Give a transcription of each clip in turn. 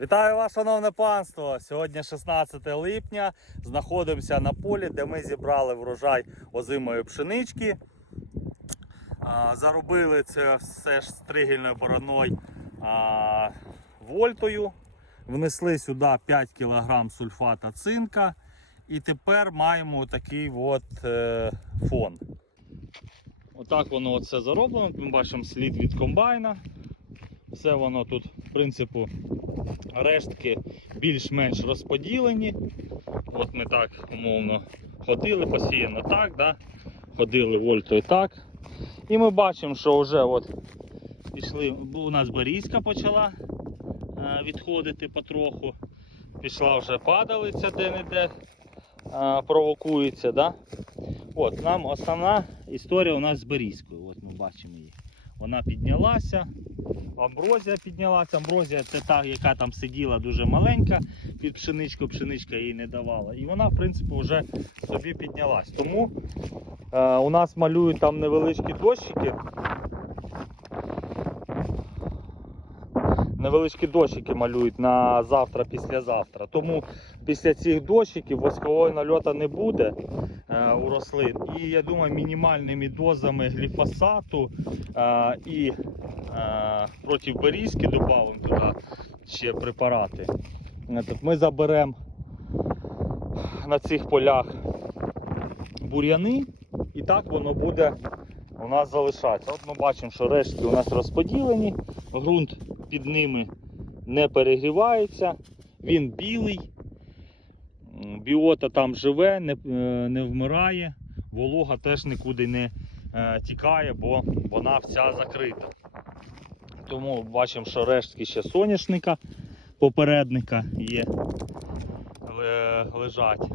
Вітаю вас, шановне панство! Сьогодні 16 липня. Знаходимося на полі, де ми зібрали врожай озимої пшенички. Заробили це все ж стригельною бороною вольтою. Внесли сюди 5 кг сульфата цинка. І тепер маємо такий от е, фон. Отак воно оце зароблено. Ми бачимо слід від комбайна. Все воно тут, в принципі, рештки більш-менш розподілені. От ми так умовно ходили, посіяно так, да? ходили вольтою так. І ми бачимо, що вже от пішли, у нас Борізька почала е, відходити потроху. Пішла вже падалиця де-не-де е, провокується. Да? От, нам основна історія у нас з Борізькою. От ми бачимо її. Вона піднялася, амброзія піднялася. Амброзія це та, яка там сиділа дуже маленька під пшеничку, пшеничка їй не давала. І вона, в принципі, вже собі піднялась. Тому е, у нас малюють там невеличкі дощики. Невеличкі дощики малюють на завтра, післязавтра. Тому після цих дощиків воскового нальоту не буде у рослин. І я думаю, мінімальними дозами гліфосату е, і е, проти берізки додамо туди ще препарати. Е, Ми заберемо на цих полях бур'яни, і так воно буде у нас залишатися. От ми бачимо, що рештки у нас розподілені, ґрунт під ними не перегрівається, він білий, біота там живе, не, е, не вмирає, волога теж нікуди не е, тікає, бо вона вся закрита. Тому бачимо, що рештки ще соняшника попередника є, лежать.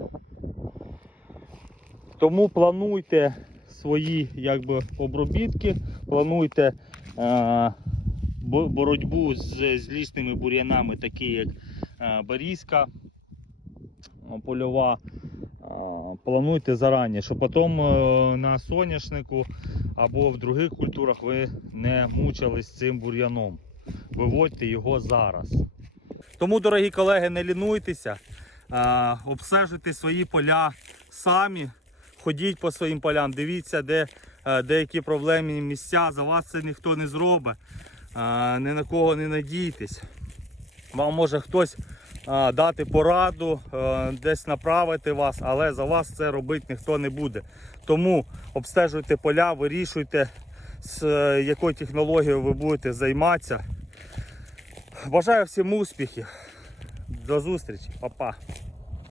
Тому плануйте свої якби, обробітки, плануйте е, боротьбу з злісними бур'янами, такі як е, берізка е, польова. Плануйте зарані, щоб потім е, на соняшнику або в других культурах ви не мучились цим бур'яном. Виводьте його зараз. Тому, дорогі колеги, не лінуйтеся, обстежуйте свої поля самі, ходіть по своїм полям, дивіться, де е, деякі проблемні місця. За вас це ніхто не зробить. Ні на кого не надійтесь. Вам може хтось дати пораду, е, десь направити вас, але за вас це робити ніхто не буде. Тому обстежуйте поля, вирішуйте, з е, якою технологією ви будете займатися. Бажаю всім успіхів. До зустрічі, Па-па.